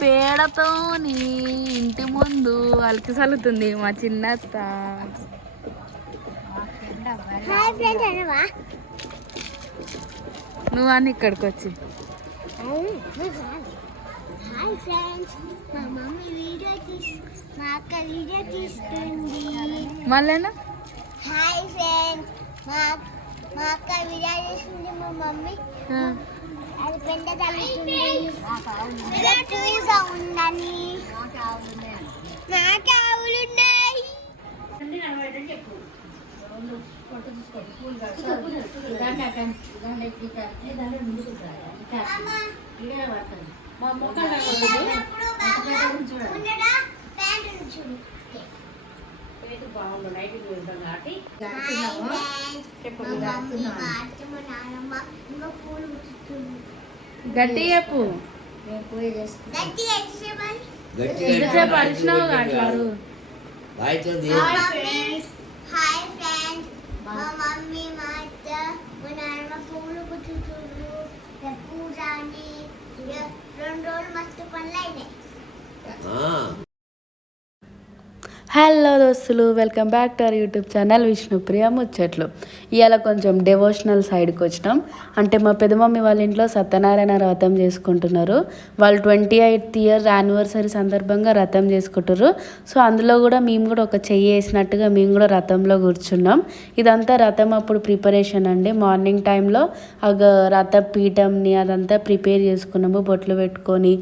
పేడతో ఇంటి ముందు అలికి చల్లుతుంది మా చిన్నత్త. నువ్వు అని ఇక్కడికి వచ్చి మళ్ళీ హాయ్ ఫ్రెండ్స్, మా అక్క వీడియో చేస్తుంది. మా మమ్మీ అది పెద్ద తగ్గుతుంది. ఉందని నాకు ఆవులు ఉన్నాయి. గట్టి చెప్పు. పరిచినావు అట్లాడు. హాయ్ ఫ్రెండ్స్, మా మమ్మీ మా అత్త మా నాన్నమ్మ పూలు కుట్టుతున్నారు. పూజని 2 రోజులు మస్తు పనులు అయినాయి. హలో దోస్తులు, welcome back to our YouTube channel Vishnupriya ముచ్చట్లు. ఇవాళ కొంచెం డివోషనల్ సైడ్కి వచ్చినాం. అంటే మా పెద్దమమ్మీ వాళ్ళ ఇంట్లో సత్యనారాయణ వ్రతం చేసుకుంటున్నారు. వాళ్ళు 28th ఇయర్ యానివర్సరీ సందర్భంగా వ్రతం చేసుకుంటారు. సో అందులో కూడా మేము కూడా ఒక చెయ్యి వేసినట్టుగా మేము కూడా వ్రతంలో కూర్చున్నాం. ఇదంతా వ్రతం అప్పుడు ప్రిపరేషన్ అండి. మార్నింగ్ టైంలో వ్రత పీఠంని అదంతా ప్రిపేర్ చేసుకున్నాము. బొట్లు పెట్టుకొని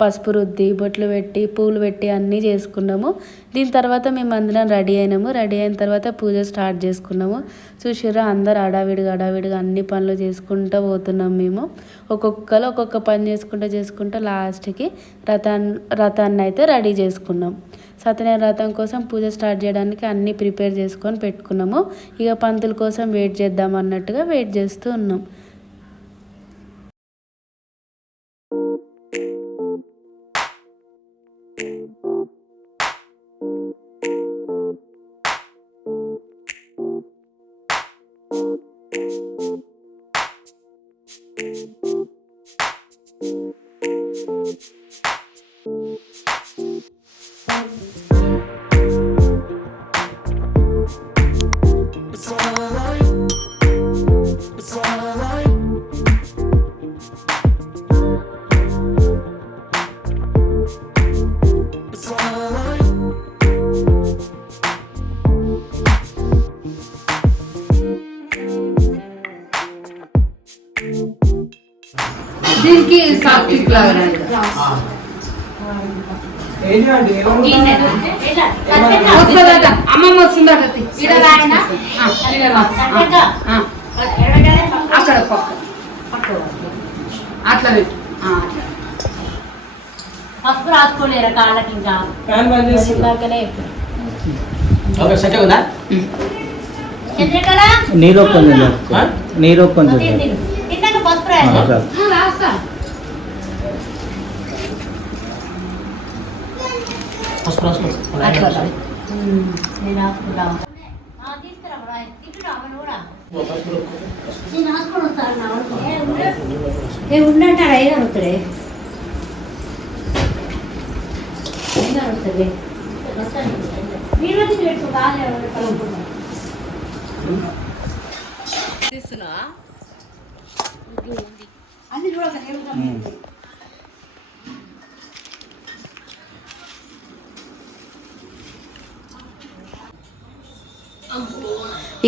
పసుపు రుద్ది బొట్లు పెట్టి పూలు పెట్టి అన్నీ చేసుకున్నాము. దీని తర్వాత మేము అందరం రెడీ అయినాము. రెడీ అయిన తర్వాత పూజ స్టార్ట్ చేసుకున్నాము. చూసిర్రా, అందరు హడావిడిగా అన్ని పనులు చేసుకుంటూ పోతున్నాం. మేము ఒక్కొక్క పని చేసుకుంటూ లాస్ట్కి రథాన్ని అయితే రెడీ చేసుకున్నాం. సత్యనారాయణ వ్రతం కోసం పూజ స్టార్ట్ చేయడానికి అన్నీ ప్రిపేర్ చేసుకొని పెట్టుకున్నాము. ఇక పంతుల కోసం వెయిట్ చేద్దాం అన్నట్టుగా వెయిట్ చేస్తూ ఉన్నాం. దీనికి సాత్విక్ లాగా అమ్మమ్మ వస్తుందట అక్కడ అట్లా పెట్టు. పప్పు రాసుకోలేరా కాళ్ళకి? ఇంకా నీరు కొంచెం పప్పు రాస్తా. ఉండంటారా? ఏదవుతుంది మీరు తీస్తున్నా అన్ని చూడాలి.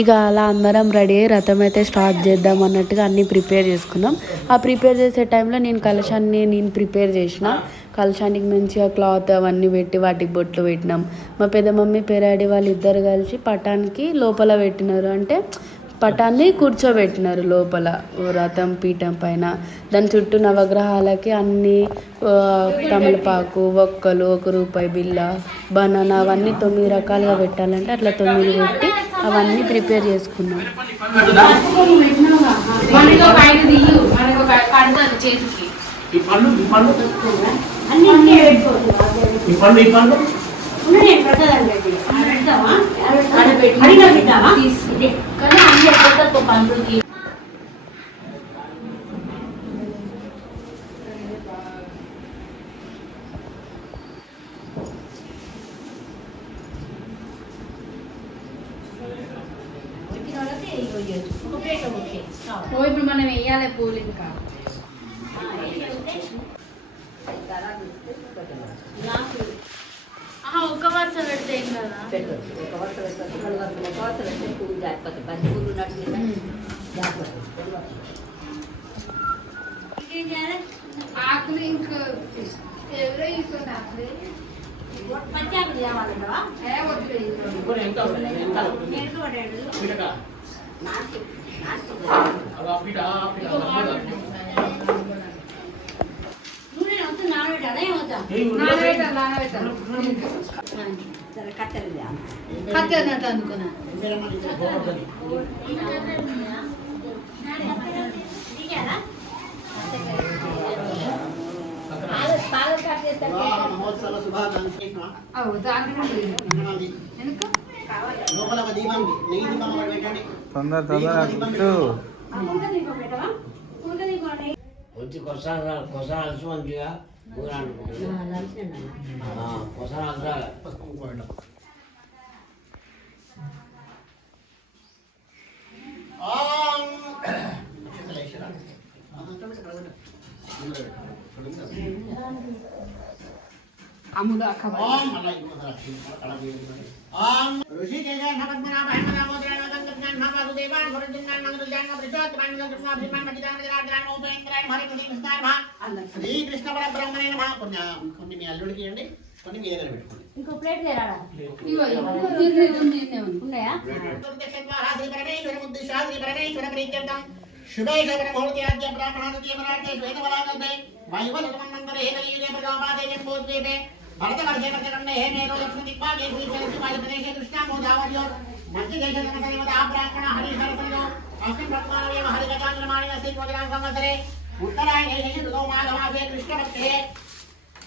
ఇక అలా అందరం రెడీ అయ్యి రథం అయితే స్టార్ట్ చేద్దాం అన్నట్టుగా అన్నీ ప్రిపేర్ చేసుకున్నాం. ఆ ప్రిపేర్ చేసే టైంలో నేను కలశాన్ని ప్రిపేర్ చేసిన. కలశానికి మంచిగా క్లాత్ అవన్నీ పెట్టి వాటికి బొట్లు పెట్టినాం. మా పెద్ద మమ్మీ పెరాడి వాళ్ళు ఇద్దరు కలిసి పటానికి లోపల పెట్టినారు. అంటే పటాన్ని కూర్చోబెట్టినారు లోపల రథం పీఠం పైన. దాని చుట్టూ నవగ్రహాలకి అన్ని తమలపాకు, ఒక్కలు, ₹1 బిల్ల, బనానా అవన్నీ 9 రకాలుగా పెట్టాలంటే అట్లా 9 పెట్టి అవన్నీ ప్రిపేర్ చేసుకున్నాం. ఒక ప్లేట్ ఓకే ఓ ఇప్పుడు మనం వేయాలి పూలు ఇంకా ఒక్క వరుస పెడితే ఏం కదా ఆకులు ఇంకా ఎవరో తీసుకుంటా పంచాయతీ తేవాలంటావా నూనె వస్తుంది నానబెట్టాలా ఏమవుతా కట్టెనట్టు అనుకున్నా తొందర కూర్చో. వచ్చి కొసాల్సి మంచిగా కూర కొసాల్సా అమ్ములు శ్రీకృష్ణ పరబ్రహ్మణే నమః. కొన్ని మీ అల్లుడికి ఇవ్వండి, కొన్ని మీ దగ్గర పెట్టుకోండి. ఇంకో ప్లేట్ తేరాడా ఉన్నాయా శుభే ముహూర్తే బ్రాహ్మణే శ్వేతవరాకల్పే వైవస్వమందరే హేమలీలే ప్రజాపాదే జంబోద్వీపే భరతవర్షే ప్రజగండే హేమేరో లక్ష్మీ దిక్పాదే భూషణసి వాయుప్రదేశే కృష్ణామోదావర్యో మధ్యదేశ సమసదేవతా బ్రాహ్మణ హరిహరసంలో అస్మిన్ బ్రహ్మాణవేవ హరిగజాంధ్రమాణిన శ్రీకోటిరామ సంవత్సరే ఉత్తరాయణే ఋతో మాఘమాసే కృష్ణపక్షే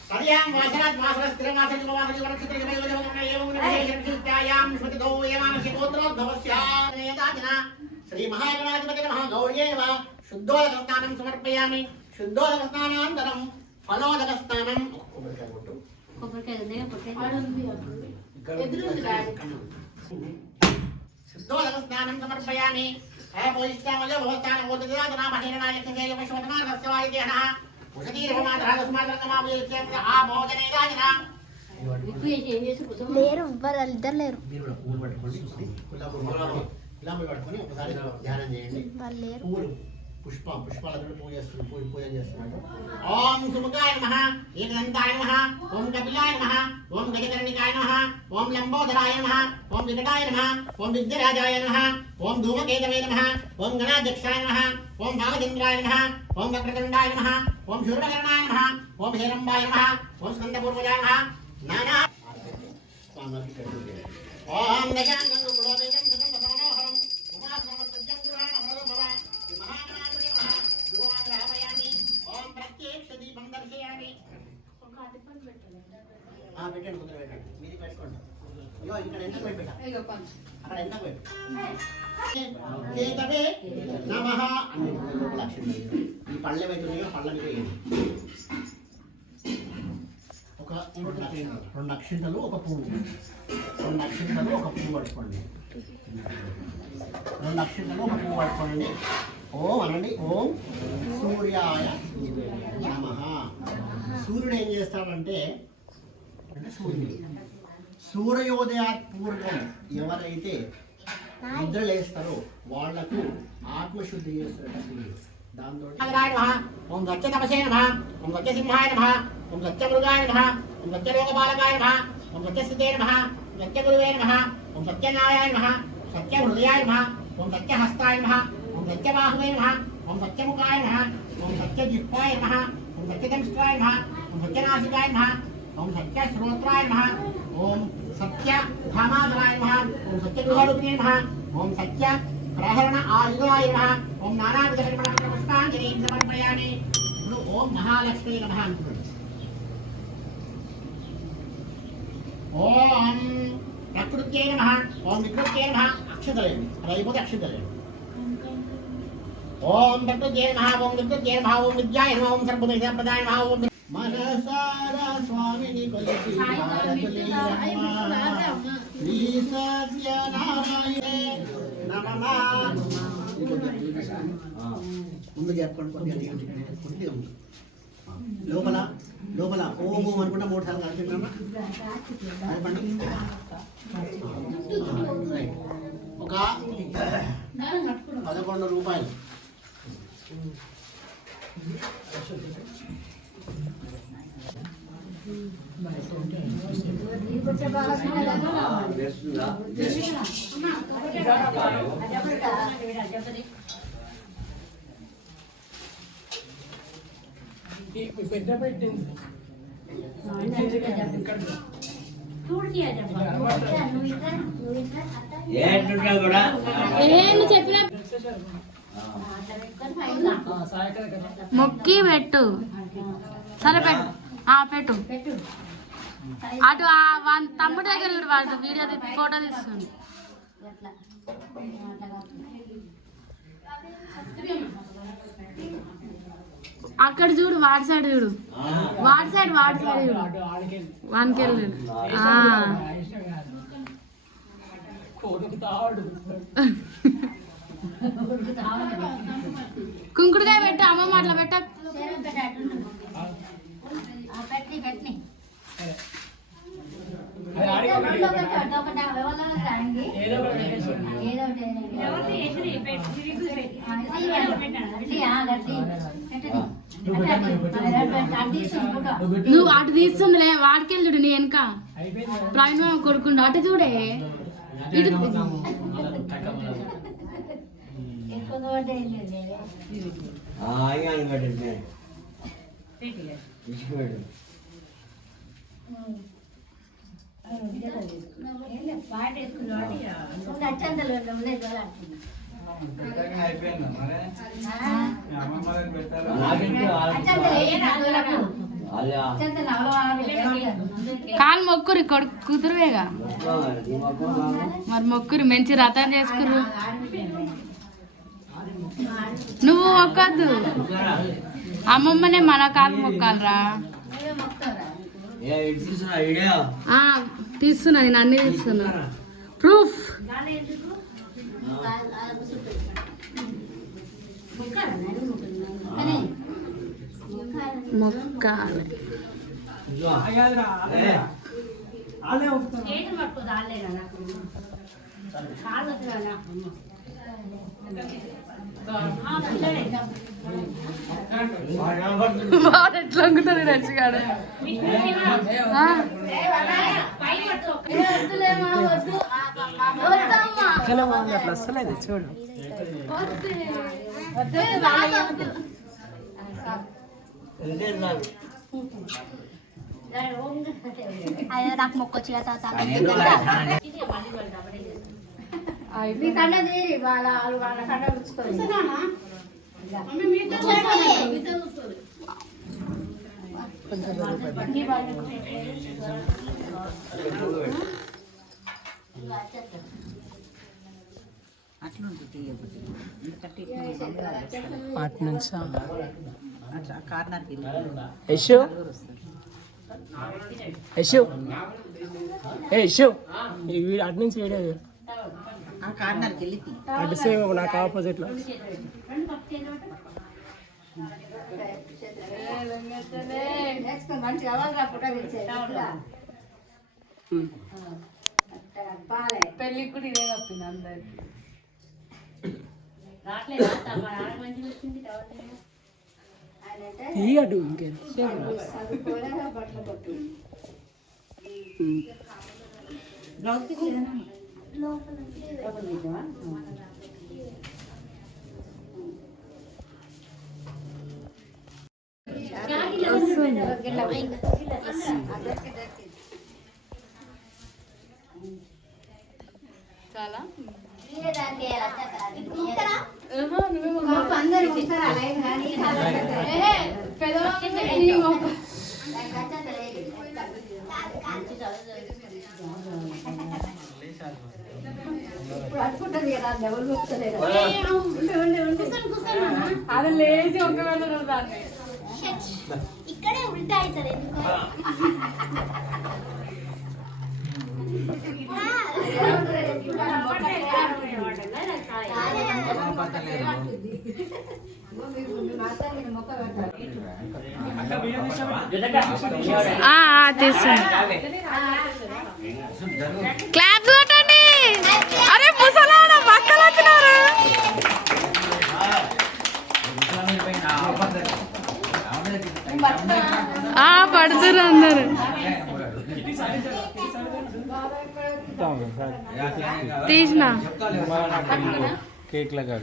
తదయాం వాసనాత్ వాసన స్థిరమాసే శుభవాసన వరక్షత్రజమయోజవన ఏవం విశేషం స్మృతితో యమానసి గోత్రోద్భవస్యానేదాజన శ్రీ మహాగణాధిపతి నమః. గౌర్యే నమః. శుద్ధోదకస్నానం సమర్పయామి. శుద్ధోదకస్నానానంతరం ఫలోదకస్నానం. కొబ్బరికాయ ఉంది శుద్ధోదకస్నానం సమర్పయామి. ఏపోయిష్టామజో భవస్థాన ఓదదాదనా మహేరణాయ తేయ విశ్వతమానస్వాయ దేహః ఉషతీర్భమాధరాగస్మాదరంగమాభయస్య ఆ భోజనేదాజన. ఎక్కువ ఏం చేసి కూర్చో లేరు ఇద్దరు లేరు మీరు కూడా పూలు పట్టుకోండి. గులాబీ పట్టుకొని ఒకసారి ధ్యానం చేయండి. వాళ్ళు లేరు పూలు పుష్పాలతో పూజ చేస్తున్నారు. ఓం సుముఖాయ నమః. ఏకదంతాయ నమః. ఓం కపిలాయ నమః. ఓం గజకర్ణికాయ నమః. ఓం లంబోదరాయ నమః. ఓం వికటాయ నమః. ఓం విద్యరాజాయ నమః. ఓం ధూమకేతవే నమః. ఓం గణాధ్యక్షాయ నమః. ఓం భాగచంద్రాయ నమః. ఓం వక్రతుండాయ నమః. ఓం శూర్పకర్ణాయ నమః. ఓం హేరంబాయ నమః. ఓం స్కందపూర్వజాయ నమః. నానా ఓం దశాంగం గుణోపేతం సతం మనోహరం ఉమాసనమత్సజ్జం గృహాణ మనోభవ మహాగణాధిపతే నమః. ధ్రువమాగ్రహపయామి. ఓం ప్రత్యక్ష దీపం దర్శయామి. పెట్టండి, కుదిరి పెట్టండి. మీది పెట్టుకోండి. అయ్యో ఇక్కడ ఎంతకు పెట్టా, అక్కడ ఎంతకు పెట్టు. కేతవే నమః అని లక్ష్యం. ఈ పళ్ళ అవుతున్నాయో పళ్ళ మీద వేయండి. ఒక 2 అక్షింతలు ఒక పువ్వు, 2 అక్షింతలు ఒక పువ్వు పట్టుకోండి. 2 అక్షింతలు ఒక పువ్వు పట్టుకోండి. ఓం అనండి. ఓం సూర్యాయ నమః. సూర్యుడు ఏం చేస్తాడంటే సూర్యోదయాత్ పూర్వం ఎవరైతే నిద్ర లేస్తారో వాళ్లకు ఆత్మశుద్ధి చేస్తారట సూర్యుడు. దాంతో ఓం సత్య తపసే నమః. ఓం సత్య సింహాయ నమః. ఓం సత్య మృగాయ నమః. ఓం సత్య లోకపాలకాయ నమః. ఓం సత్య స్థితే నమః. ఓం సత్య గురువే నమః. ఓం సత్యనారాయణ నమః. సత్య హృదయాయ నమః. ఓం సత్య హస్తాయ నమః. ఓం సత్య బాహువే నమః. ఓం సత్య ముఖాయ నమః. ఓం సత్య జిహ్వాయ నమః. ఓం సత్య దంష్ట్రాయ నమః. ఓం సత్య నాసికాయ నమః. ఓం సత్య శ్రోత్రాయ నమః. ఓం సత్య ధామాధరాయ నమః. ఓం సత్య గృహరూపిణే నమః. ఓం సత్య ప్రహరణ ఆయుధాయ నమః. ఓం నానావిధ పరిమళ పుష్పాంజలిం సమర్పయామి. ఇప్పుడు ఓం మహాలక్ష్మీ నమః అంటున్నాడు. ఓం ప్రకృత్యై నమః. ఓం వికృత్యై నమః. అక్షతలేండి, అది అయిపోతే అక్షతలేండి. ఓం ప్రకృత్యై నమః. ఓం వికృత్యై నమః. ఓం విద్యాయ నమః. ఓం సర్వవిద్యాప్రదాయ నమః. ఓం మనసారా స్వామిని కొలిచి భారతులీలమ్మ. శ్రీ సత్యనారాయణే నమః ముందు జరుపుకోండి లోపల లోపల ఓం ఓం అనుకుంటా 3 సార్లు కలిపినామా ఒక 11 రూపాయలు వేస్తుందా ఏంటున్నా కూడా చెప్పిన మొక్కి పెట్టు సరే పెట్టు పెట్టు అటు తమ్ముడి దగ్గర చూడు వాడు వీడియో ఫోటో తీస్తుంది అక్కడ చూడు వాడి సైడ్ చూడు వాడి సైడ్ చూడు వానికెళ్ళి కుంకుడుకాయ పెట్టు అమ్మ అట్లా పెట్ట నువ్వు అటు తీస్తుందిలే వాడికెళ్ళి చూడు నీ వెనక ప్రవీణ్ కొడుకుండు అటు చూడే ఇటు కాలు మొక్కురు కుదురువేగా మరి మొక్కురు మంచి రథం చేసుకురు నువ్వు మొక్కద్దు అమ్మమ్మనే మన కాలు మొక్కాలరా తీస్తున్నా నేను అన్ని తీస్తున్నా ప్రూఫ్ మొక్కాలి వాడు ఎట్లా వంగుతుంది నచ్చిగాడు చూడు నాకు మొక్కొచ్చు అటు నుంచి అటు సేమ్ నాకు ఆపోజిట్ లో పెళ్ళికి కూడా ఇదే కప్పింది అందరికి తీయడు ఇంకే చాలా అది లేచి ఒకవేళ దాన్ని ఇక్కడే ఉల్టా అవుతుంది తీసు క్లాప్స్ కొట్టండి. అరే ముసలాడ పక్కన వచ్చినారు. పడుతురు అందరు. తీసిన కేక్ లాగా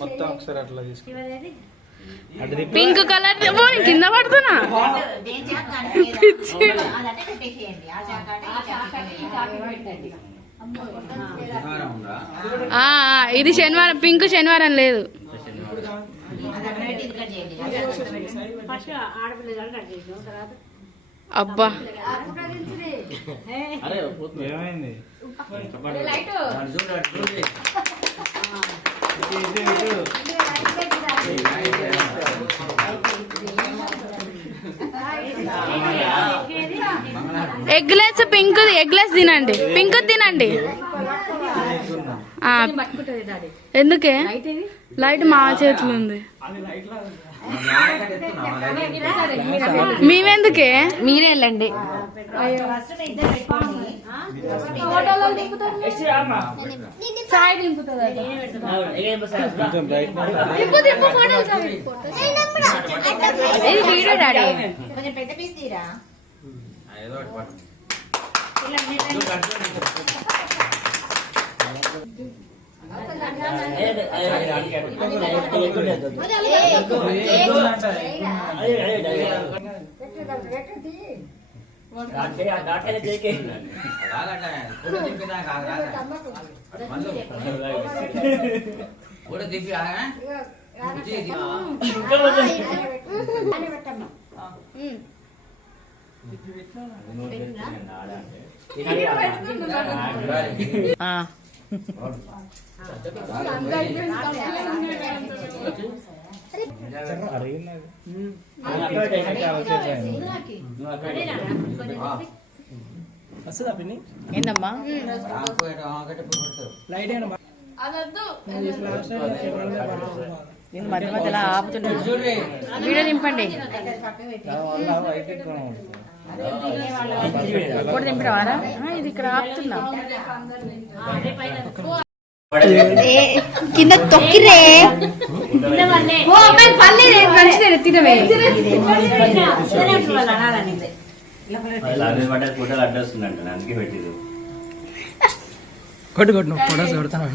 మొత్తం ఒకసారి అట్లా తీసుకుంటా. పింక్ కలర్ కింద పడుతున్నా. ఇది శనివారం, పింక్ శనివారం లేదు. అబ్బా ఏమైంది? ఎగ్లెస్ పింక్, ఎగ్లెస్ తినండి, పింక్ తినండి. ఎందుకే లైట్ మా చేతులు ఉంది. మేమెందుకే? మీరే వెళ్ళండి. కొంచెం పెద్ద పీస్ తీరా. ఏందమ్మా లైట్ నేను మధ్య మధ్యలో ఆపుతున్నాను. వీడియో నింపండి. కూడా దింపడవారా? ఇది ఇక్కడ ఆపుతున్నా. కింద తొక్కిరే కొట్టు కొట్టు ఫోటోస్ కొడతాను.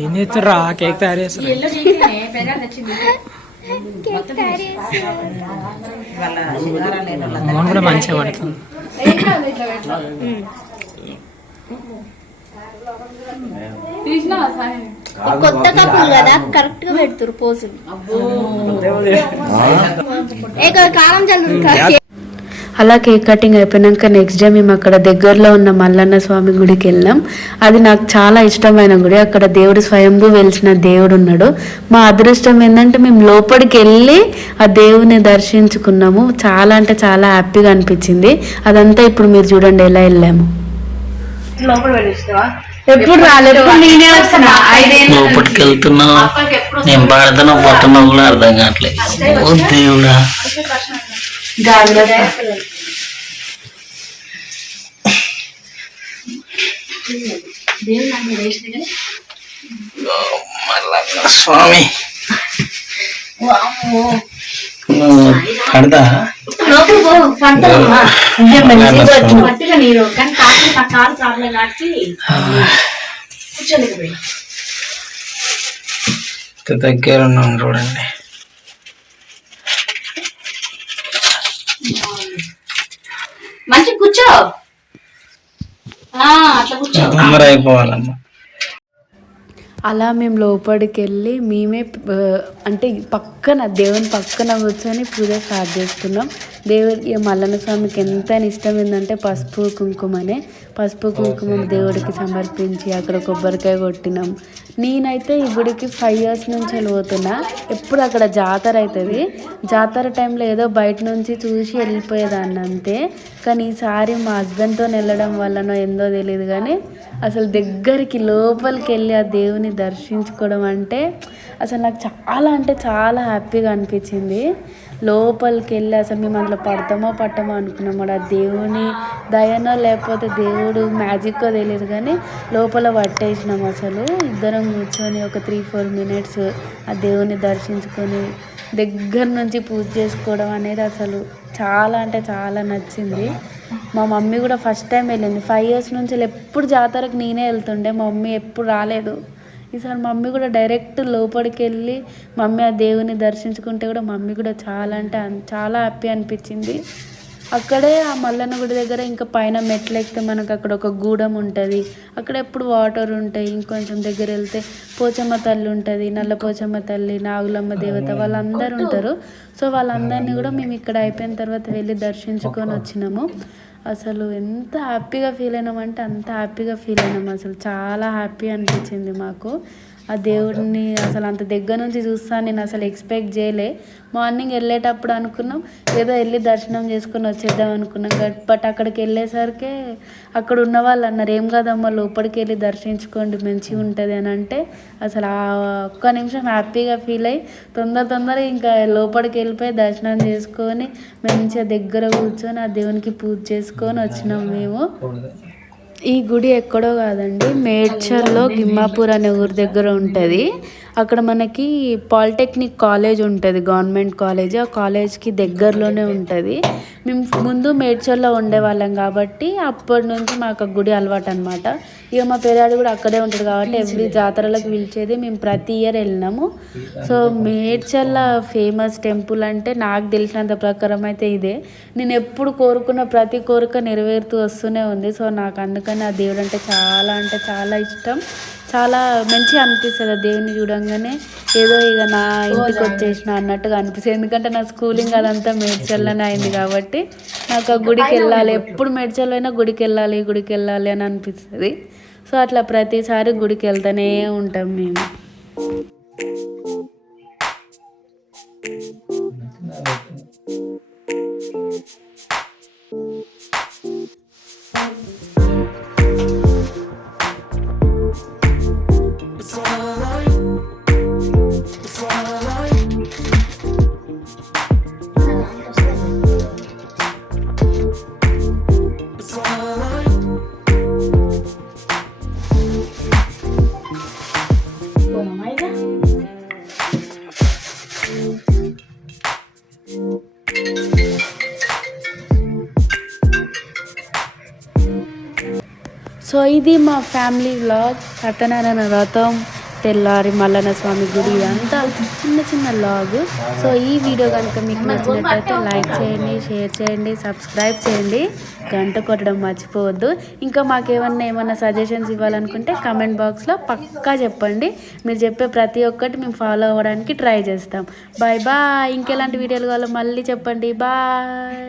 ఏం చేస్తారా? కేక్ తయారు చేస్తారు. కూడా మంచిగా పడుతుంది. కొత్త కప్పులు కదా, కరెక్ట్ గా పెడుతురు పోజులు. కారం చల్లు. అలా కేక్ కటింగ్ అయిపోయినాక నెక్స్ట్ డే మేము అక్కడ దగ్గరలో ఉన్న మల్లన్న స్వామి గుడికి వెళ్ళాం. అది నాకు చాలా ఇష్టమైన గుడి. అక్కడ దేవుడు స్వయంభూ వెలిసిన దేవుడు ఉన్నాడు. మా అదృష్టం ఏంటంటే మేము లోపలికి వెళ్ళి ఆ దేవుని దర్శించుకున్నాము. చాలా అంటే చాలా హ్యాపీగా అనిపించింది. అదంతా ఇప్పుడు మీరు చూడండి ఎలా వెళ్ళాము. ఎప్పుడు రాలేదు, నేనే వస్తున్నా. లోపలికి వెళ్తున్నా, నేను పాడుతున్నా పోతున్నా కూడా అర్థం కావట్లేదు. ఓ దేవుడా, స్వామి పడదా దగ్గర ఉన్నాం చూడండి. మంచి కూర్చో, అట్లా కూర్చో. తొందర అయిపోవాలమ్మా. అలా మేము లోపలికి వెళ్ళి మేమే అంటే పక్కన దేవుని పక్కన కూర్చొని పూజ స్టార్ట్ చేసుకున్నాం. దేవుడికి మల్లన్న స్వామికి ఎంతైనా ఇష్టం ఏంటంటే పసుపు కుంకుమనే. పసుపు కుంకుమ దేవుడికి సమర్పించి అక్కడ కొబ్బరికాయ కొట్టినాం. నేనైతే ఈ గుడికి 5 years నుంచి వెళ్ళిపోతున్నా. ఎప్పుడు అక్కడ జాతర అవుతుంది, జాతర టైంలో ఏదో బయట నుంచి చూసి వెళ్ళిపోయేదాన్ని అంతే. కానీ ఈసారి మా హస్బెండ్తో వెళ్ళడం వల్లనో ఏందో తెలియదు కానీ అసలు దగ్గరికి లోపలికి వెళ్ళి ఆ దేవుని దర్శించుకోవడం అంటే అసలు నాకు చాలా హ్యాపీగా అనిపించింది. లోపలికి వెళ్ళి అసలు మేము అందులో పడతామో పట్టమో అనుకున్నాం. ఆ దేవుని దయనో లేకపోతే దేవుడు మ్యాజిక్కో తెలియదు కానీ లోపల పట్టేసినాం. అసలు ఇద్దరం కూర్చొని ఒక 3-4 minutes ఆ దేవుని దర్శించుకొని దగ్గర నుంచి పూజ చేసుకోవడం అనేది అసలు చాలా నచ్చింది. మా మమ్మీ కూడా ఫస్ట్ టైం వెళ్ళింది. 5 years నుంచి ఎప్పుడు జాతరకు నేనే వెళ్తుండే, మా మమ్మీ ఎప్పుడు రాలేదు. ఈసారి మమ్మీ కూడా డైరెక్ట్ లోపలికి వెళ్ళి మమ్మీ ఆ దేవుని దర్శించుకుంటే కూడా మమ్మీ కూడా చాలా హ్యాపీ అనిపించింది. అక్కడే ఆ మల్లన్న గుడి దగ్గర ఇంకా పైన మెట్లు ఎక్కితే మనకు అక్కడ ఒక గూడెం ఉంటుంది. అక్కడ ఎప్పుడు వాటర్ ఉంటాయి. ఇంకొంచెం దగ్గర వెళ్తే పోచమ్మ తల్లి ఉంటుంది, నల్ల పోచమ్మ తల్లి, నాగులమ్మ దేవత వాళ్ళందరూ ఉంటారు. సో వాళ్ళందరినీ కూడా మేము ఇక్కడ అయిపోయిన తర్వాత వెళ్ళి దర్శించుకొని వచ్చినాము. అసలు ఎంత హ్యాపీగా ఫీల్ అయినామంటే అంత హ్యాపీగా ఫీల్ అయినాము. అసలు చాలా హ్యాపీ అనిపించింది మాకు. ఆ దేవుడిని అసలు అంత దగ్గర నుంచి చూస్తాను నేను అసలు ఎక్స్పెక్ట్ చేయలే. మార్నింగ్ వెళ్ళేటప్పుడు అనుకున్నాం ఏదో వెళ్ళి దర్శనం చేసుకొని వచ్చేద్దాం అనుకున్నాం. బట్ అక్కడికి వెళ్ళేసరికి అక్కడ ఉన్న వాళ్ళు అన్నారు, ఏం కాదమ్మా లోపలికి వెళ్ళి దర్శించుకోండి మంచిగా ఉంటుంది అని అంటే అసలు ఆ ఒక్క నిమిషం హ్యాపీగా ఫీల్ అయ్యి తొందరగా ఇంకా లోపలికి వెళ్ళిపోయి దర్శనం చేసుకొని మంచిగా దగ్గర కూర్చొని ఆ దేవునికి పూజ చేసుకొని వచ్చినాం మేము. ఈ గుడి ఎక్కడో కాదండి, మేడ్చల్లో గిమ్మాపూర్ అనే ఊరి దగ్గర ఉంటుంది. అక్కడ మనకి పాలిటెక్నిక్ కాలేజ్ ఉంటుంది, గవర్నమెంట్ కాలేజ్. ఆ కాలేజ్కి దగ్గరలోనే ఉంటుంది. మేము ముందు మేడ్చల్లో ఉండేవాళ్ళం కాబట్టి అప్పటి నుంచి మాకు ఆ గుడి అలవాటు అనమాట. ఇక మా పేరాడు కూడా అక్కడే ఉంటాడు కాబట్టి ఎవ్రీ జాతరలకు పిలిచేది, మేము ప్రతి ఇయర్ వెళ్ళినాము. సో మేడ్చల్ల ఫేమస్ టెంపుల్ అంటే నాకు తెలిసినంత ప్రకారం అయితే ఇదే. నేను ఎప్పుడు కోరుకున్న ప్రతి కోరిక నెరవేరుతూ వస్తూనే ఉంది. సో నాకు అందుకని ఆ దేవుడు అంటే చాలా ఇష్టం. చాలా మంచిగా అనిపిస్తుంది ఆ దేవుని చూడంగానే. ఏదో ఇక నా ఇంటికి వచ్చేసిన అన్నట్టుగా అనిపిస్తుంది. ఎందుకంటే నా స్కూలింగ్ అదంతా మేడ్చల్లోనే అయింది కాబట్టి నాకు ఆ గుడికి వెళ్ళాలి, ఎప్పుడు మేడ్చల్లో అయినా గుడికి వెళ్ళాలి అని అనిపిస్తుంది. సో అట్లా ప్రతిసారి గుడికి వెళ్తూనే ఉంటాం మేము. సో ఇది మా ఫ్యామిలీ వ్లాగ్. సత్యనారాయణ వ్రతం, తెల్లారి మల్లన్న స్వామి గుడి, అంతా చిన్న వ్లాగ్. సో ఈ వీడియో కనుక మీకు నచ్చినట్లయితే లైక్ చేయండి, షేర్ చేయండి, సబ్స్క్రైబ్ చేయండి, గంట కొట్టడం మర్చిపోవద్దు. ఇంకా మాకేమన్నా సజెషన్స్ ఇవ్వాలనుకుంటే కామెంట్ బాక్స్లో పక్కా చెప్పండి. మీరు చెప్పే ప్రతి ఒక్కటి మేము ఫాలో అవ్వడానికి ట్రై చేస్తాం. బాయ్. ఇంకెలాంటి వీడియోలు కావాలో మళ్ళీ చెప్పండి. బాయ్.